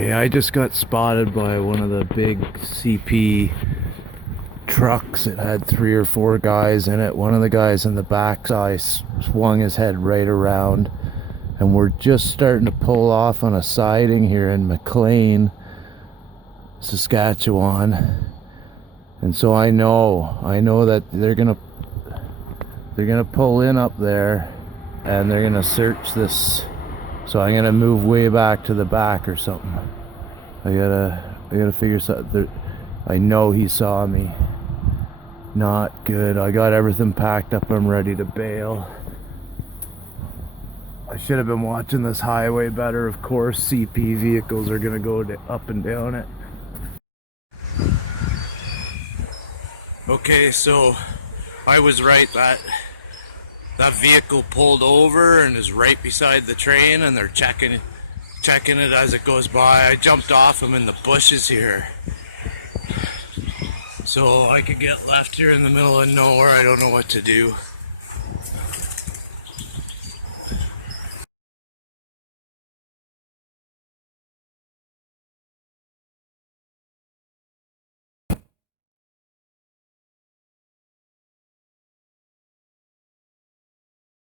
Okay, I just got spotted by one of the big CP trucks. It had 3 or 4 guys in it. One of the guys in the back swung his head right around, and we're just starting to pull off on a siding here in McLean, Saskatchewan. And so I know that they're gonna pull in up there and they're gonna search this. So I'm gonna move way back to the back or something. I gotta figure something. I know he saw me. Not good. I got everything packed up. I'm ready to bail. I should have been watching this highway better. Of course, CP vehicles are gonna go up and down it. Okay, so I was right. That vehicle pulled over and is right beside the train, and they're checking it as it goes by. I jumped off him in the bushes here, so I could get left here in the middle of nowhere. I don't know what to do.